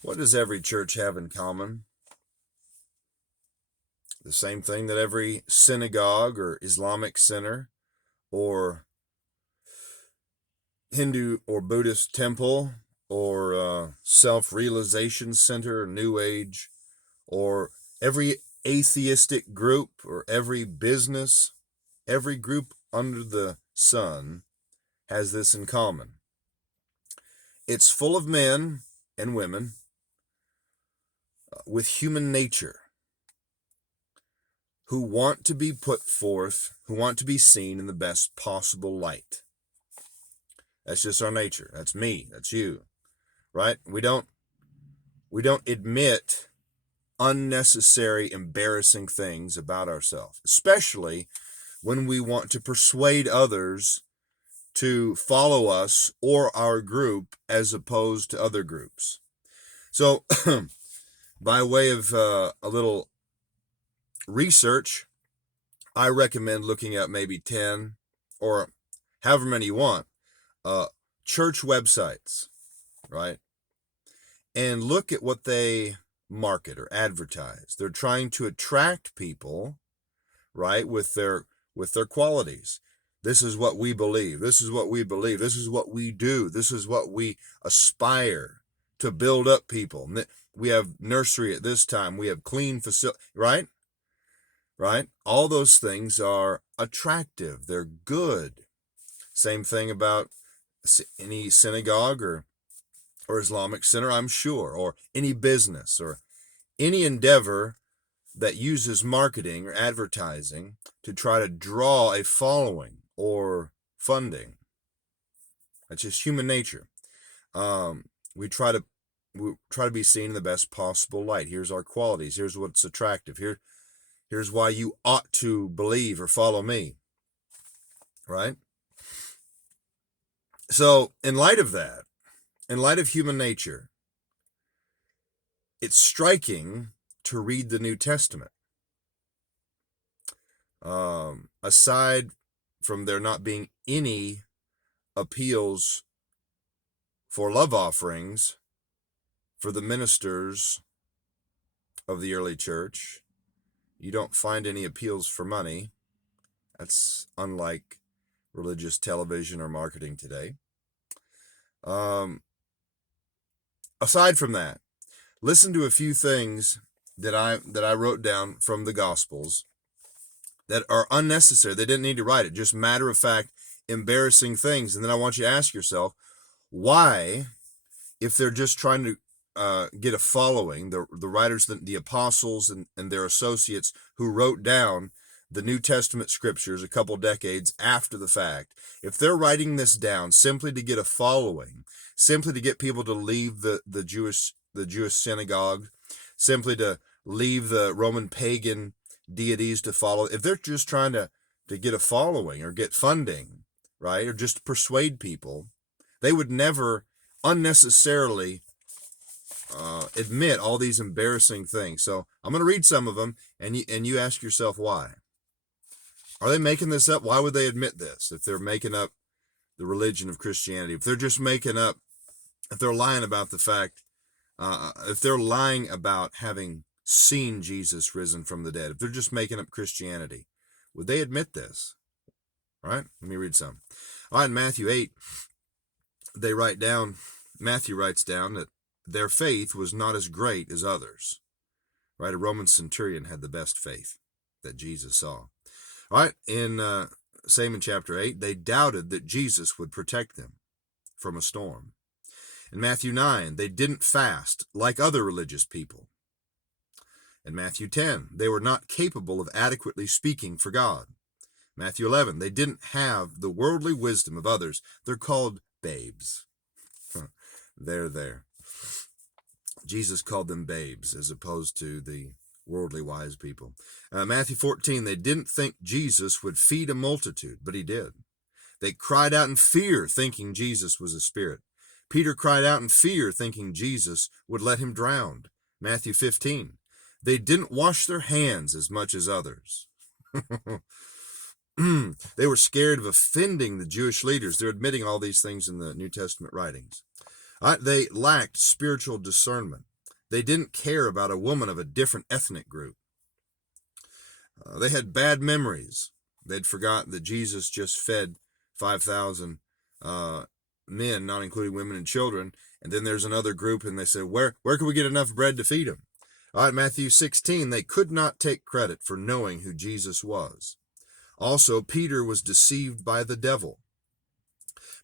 What does every church have in common? The same thing that every synagogue or Islamic center or Hindu or Buddhist temple or self-realization center, New Age, or every atheistic group or every business, every group under the sun has this in common. It's full of men and women with human nature who want to be put forth, who want to be seen in the best possible light. That's just our nature. That's me. That's you. Right? We don't admit unnecessary, embarrassing things about ourselves, especially when we want to persuade others to follow us or our group as opposed to other groups. So, by way of a little research, I recommend looking at maybe 10 or however many you want church websites, right? And look at what they market or advertise. They're trying to attract people, right, with their qualities. This is what we believe. This is what we believe. This is what we do. This is what we aspire to build up people. We have nursery at this time. We have clean facility, right? Right? All those things are attractive. They're good. Same thing about any synagogue or Islamic center, I'm sure, or any business or any endeavor that uses marketing or advertising to try to draw a following or funding. That's just human nature. We try to be seen in the best possible light. Here's our qualities. Here's what's attractive. Here's why you ought to believe or follow me. Right? So, in light of that, in light of human nature, it's striking to read the New Testament. Aside from there not being any appeals for love offerings for the ministers of the early church, you don't find any appeals for money. That's unlike religious television or marketing today. Aside from that, listen to a few things that I wrote down from the Gospels that are unnecessary. They didn't need to write it, just matter of fact, embarrassing things. And then I want you to ask yourself, why, if they're just trying to get a following, the writers, the apostles and their associates who wrote down the New Testament scriptures a couple decades after the fact, if they're writing this down simply to get a following, simply to get people to leave the Jewish synagogue, simply to leave the Roman pagan deities to follow, if they're just trying to get a following or get funding, right, or just persuade people, they would never unnecessarily admit all these embarrassing things. So I'm going to read some of them, and you ask yourself why. Are they making this up? Why would they admit this if they're making up the religion of Christianity? If they're just making up, if they're lying about the fact, if they're lying about having seen Jesus risen from the dead, if they're just making up Christianity, would they admit this? All right, let me read some. All right, in Matthew 8, Matthew writes down that their faith was not as great as others. Right, a Roman centurion had the best faith that Jesus saw. All right, same in chapter 8, they doubted that Jesus would protect them from a storm. In Matthew 9, they didn't fast like other religious people. In Matthew 10, they were not capable of adequately speaking for God. Matthew 11, they didn't have the worldly wisdom of others. They're called babes. They're there. Jesus called them babes as opposed to the worldly wise people. Matthew 14, they didn't think Jesus would feed a multitude, but he did. They cried out in fear, thinking Jesus was a spirit. Peter cried out in fear, thinking Jesus would let him drown. Matthew 15, they didn't wash their hands as much as others. They were scared of offending the Jewish leaders. They're admitting all these things in the New Testament writings. They lacked spiritual discernment. They didn't care about a woman of a different ethnic group. They had bad memories. They'd forgotten that Jesus just fed 5,000 men, not including women and children. And then there's another group, and they said, where can we get enough bread to feed them? All right, Matthew 16, they could not take credit for knowing who Jesus was. Also, Peter was deceived by the devil.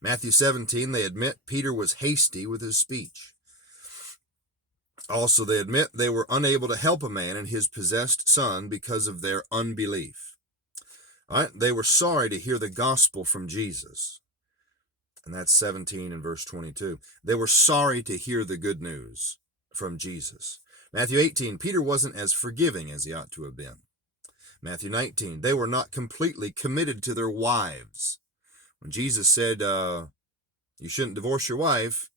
Matthew 17, they admit Peter was hasty with his speech. Also, they admit they were unable to help a man and his possessed son because of their unbelief. All right, they were sorry to hear the gospel from Jesus. And that's 17 and verse 22. They were sorry to hear the good news from Jesus. Matthew 18, Peter wasn't as forgiving as he ought to have been. Matthew 19, they were not completely committed to their wives. When Jesus said, you shouldn't divorce your wife,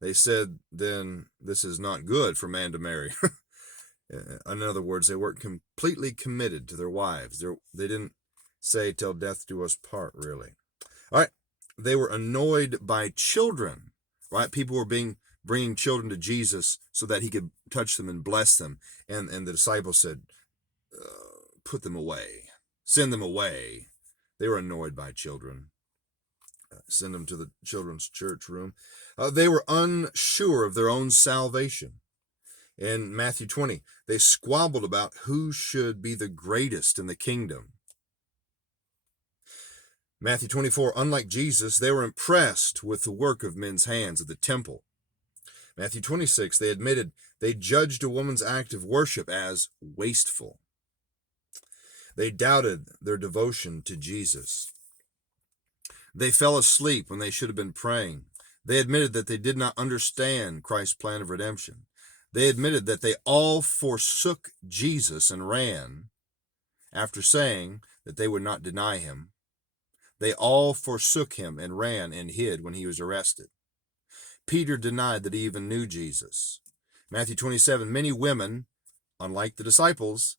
they said, then this is not good for man to marry. In other words, they weren't completely committed to their wives. They didn't say, till death do us part, really. All right. They were annoyed by children, right? People were bringing children to Jesus so that he could touch them and bless them. And the disciples said, put them away, send them away. They were annoyed by children. Send them to the children's church room. They were unsure of their own salvation. In Matthew 20, they squabbled about who should be the greatest in the kingdom. Matthew 24, unlike Jesus, they were impressed with the work of men's hands at the temple. Matthew 26, they admitted they judged a woman's act of worship as wasteful. They doubted their devotion to Jesus. They fell asleep when they should have been praying. They admitted that they did not understand Christ's plan of redemption. They admitted that they all forsook Jesus and ran after saying that they would not deny him. They all forsook him and ran and hid when he was arrested. Peter denied that he even knew Jesus. Matthew 27, many women, unlike the disciples,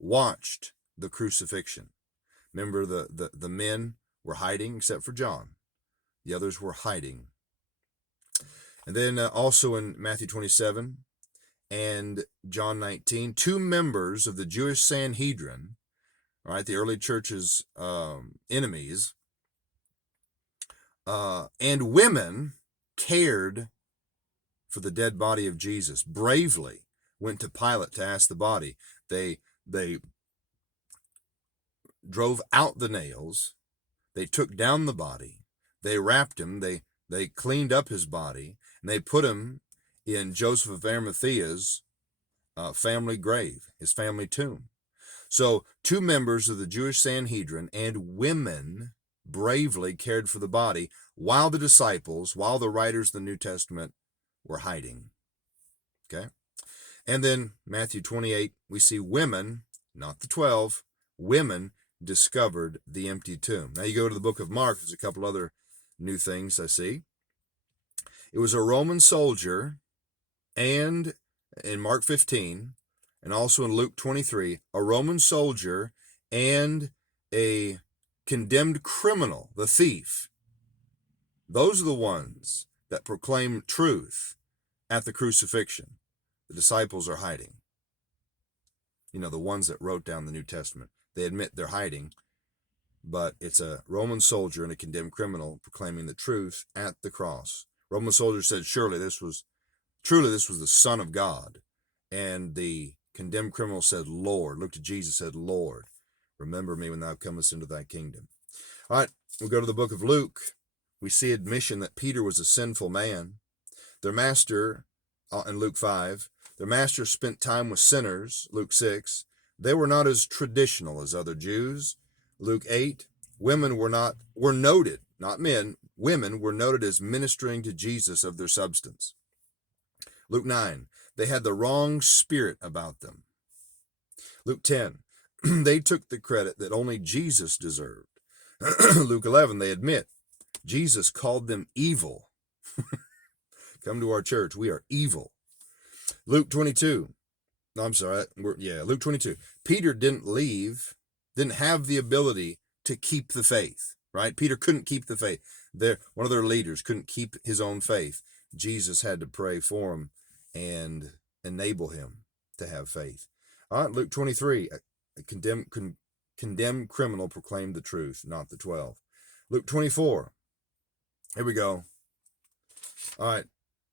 watched the crucifixion. Remember, the men were hiding except for John. The others were hiding. And then also in Matthew 27 and John 19, two members of the Jewish Sanhedrin, right, the early church's enemies, and women cared for the dead body of Jesus, bravely went to Pilate to ask the body. They drove out the nails. They took down the body. They wrapped him. They cleaned up his body, and they put him in Joseph of Arimathea's family grave, his family tomb. So two members of the Jewish Sanhedrin and women bravely cared for the body while the disciples, while the writers of the New Testament were hiding. Okay? And then Matthew 28, we see women, not the 12, women discovered the empty tomb. Now you go to the book of Mark, there's a couple other new things I see. It was a Roman soldier, and in Mark 15, and also in Luke 23, a Roman soldier and a condemned criminal, the thief. Those are the ones that proclaim truth at the crucifixion. The disciples are hiding. You know, the ones that wrote down the New Testament. They admit they're hiding, but it's a Roman soldier and a condemned criminal proclaiming the truth at the cross. Roman soldier said, truly this was the Son of God. And the condemned criminal said, Lord, looked at Jesus, said, Lord, remember me when thou comest into thy kingdom. All right, we'll go to the book of Luke. We see admission that Peter was a sinful man. Their master, in Luke 5, their master spent time with sinners, Luke 6. They were not as traditional as other Jews. Luke 8, women were noted, not men, women were noted as ministering to Jesus of their substance. Luke 9, they had the wrong spirit about them. Luke 10, they took the credit that only Jesus deserved. Luke 11, they admit Jesus called them evil. Come to our church, we are evil. Luke 22, Luke 22. Peter didn't have the ability to keep the faith, right? Peter couldn't keep the faith. One of their leaders couldn't keep his own faith. Jesus had to pray for him and enable him to have faith. All right, Luke 23, a condemned criminal proclaimed the truth, not the 12. Luke 24, here we go. All right,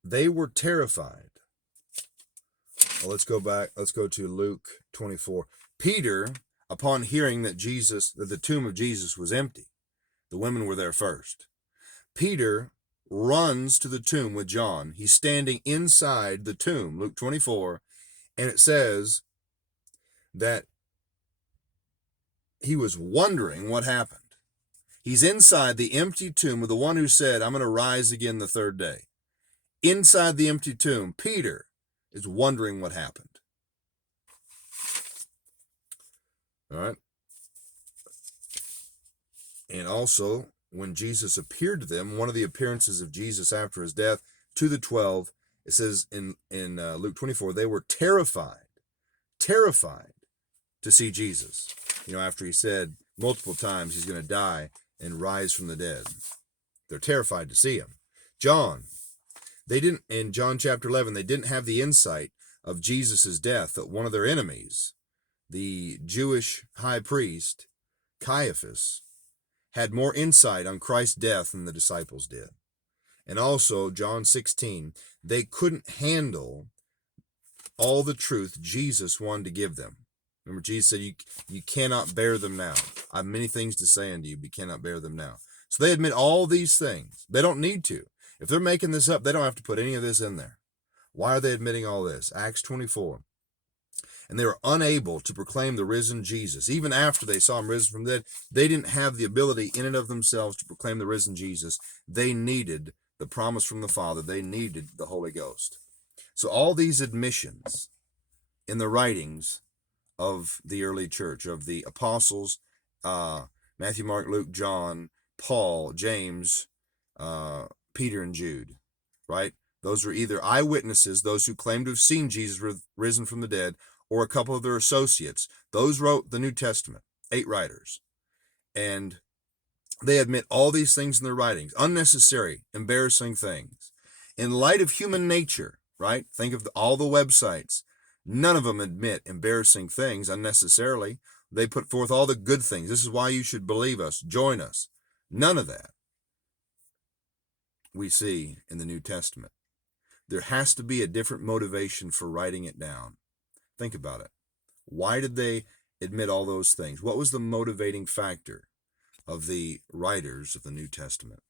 they were terrified. Well, let's go back. Let's go to Luke 24. Peter, upon hearing that the tomb of Jesus was empty, the women were there first. Peter runs to the tomb with John. He's standing inside the tomb, Luke 24, and it says that he was wondering what happened. He's inside the empty tomb with the one who said, I'm going to rise again the third day. Inside the empty tomb, Peter is wondering what happened. All right. And also, when Jesus appeared to them, one of the appearances of Jesus after his death to the 12, it says in Luke 24, they were terrified to see Jesus. After he said multiple times he's going to die and rise from the dead. They're terrified to see him. In John chapter 11, they didn't have the insight of Jesus' death that one of their enemies, the Jewish high priest, Caiaphas, had more insight on Christ's death than the disciples did. And also, John 16, they couldn't handle all the truth Jesus wanted to give them. Remember, Jesus said, you cannot bear them now. I have many things to say unto you, but you cannot bear them now. So they admit all these things. They don't need to. If they're making this up, they don't have to put any of this in there. Why are they admitting all this? Acts 24. And they were unable to proclaim the risen Jesus. Even after they saw him risen from the dead, they didn't have the ability in and of themselves to proclaim the risen Jesus. They needed the promise from the Father. They needed the Holy Ghost. So all these admissions in the writings of the early church, of the apostles, Matthew, Mark, Luke, John, Paul, James, Peter, and Jude, right? Those were either eyewitnesses, those who claimed to have seen Jesus risen from the dead, or a couple of their associates. Those wrote the New Testament, 8 writers. And they admit all these things in their writings, unnecessary, embarrassing things. In light of human nature, right? Think of all the websites. None of them admit embarrassing things unnecessarily. They put forth all the good things. This is why you should believe us, join us. None of that we see in the New Testament. There has to be a different motivation for writing it down. Think about it. Why did they admit all those things? What was the motivating factor of the writers of the New Testament?